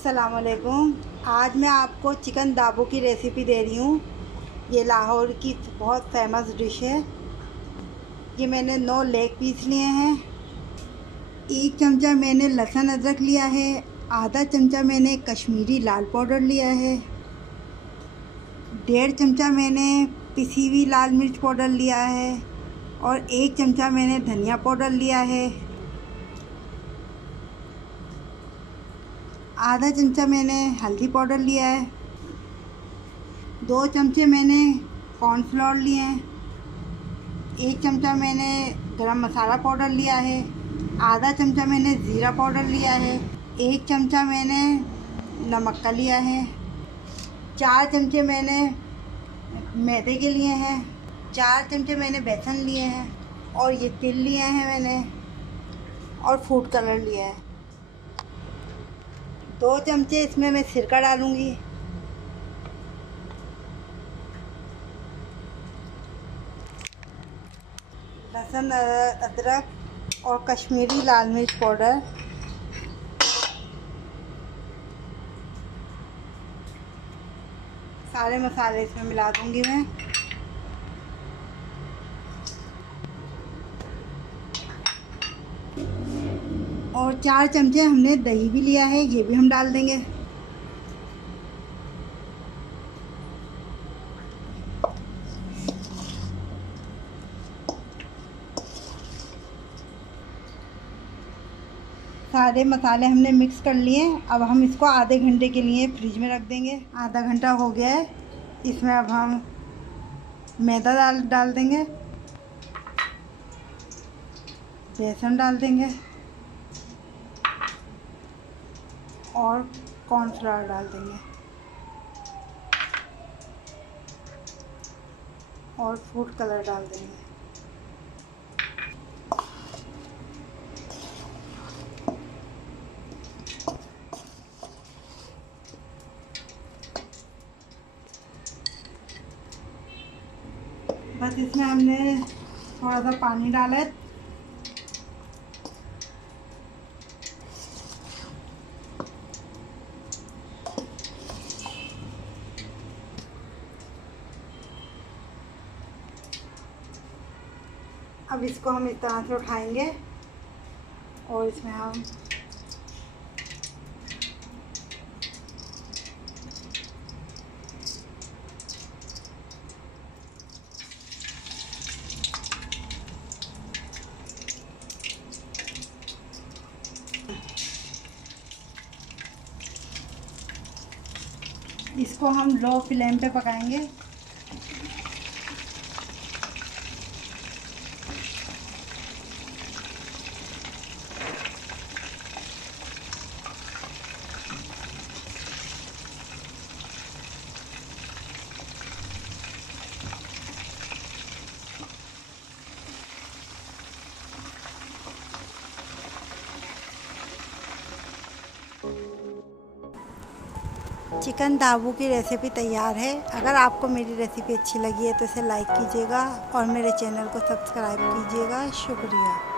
अस्सलामुअलैकुम। आज मैं आपको चिकन दाबू की रेसिपी दे रही हूँ। ये लाहौर की बहुत फेमस डिश है। ये मैंने 9 लेग पीस लिए हैं। 1 चमचा मैंने लहसुन अदरक लिया है। आधा चमचा मैंने कश्मीरी लाल पाउडर लिया है। 1.5 चमचा मैंने पिसी हुई लाल मिर्च पाउडर लिया है और 1 चमचा मैंने धनिया पाउडर लिया है। आधा चमचा मैंने हल्दी पाउडर लिया है। 2 चमचे मैंने कॉर्नफ्लोर लिए हैं। 1 चमचा मैंने गरम मसाला पाउडर लिया है। आधा चमचा मैंने ज़ीरा पाउडर लिया है। 1 चमचा मैंने नमक का लिया है। 4 चमचे मैंने मैदे के लिए हैं। 4 चमचे मैंने बेसन लिए हैं और ये तिल लिए हैं मैंने, और फूड कलर लिया है। 2 चमचे इसमें मैं सिरका डालूँगी। लहसुन अदरक और कश्मीरी लाल मिर्च पाउडर, सारे मसाले इसमें मिला दूंगी मैं। और 4 चमचे हमने दही भी लिया है, ये भी हम डाल देंगे। सारे मसाले हमने मिक्स कर लिए। अब हम इसको आधे घंटे के लिए फ्रिज में रख देंगे। आधा घंटा हो गया है। इसमें अब हम मैदा डाल देंगे, बेसन डाल देंगे और कॉर्नफ्लावर डाल देंगे और फूड कलर डाल देंगे। बस इसमें हमने थोड़ा सा पानी डाला है। अब इसको हम इस तरह से उठाएंगे और इसमें हम इसको हम लो फ्लेम पे पकाएंगे। चिकन दाबू की रेसिपी तैयार है। अगर आपको मेरी रेसिपी अच्छी लगी है तो इसे लाइक कीजिएगा और मेरे चैनल को सब्सक्राइब कीजिएगा। शुक्रिया।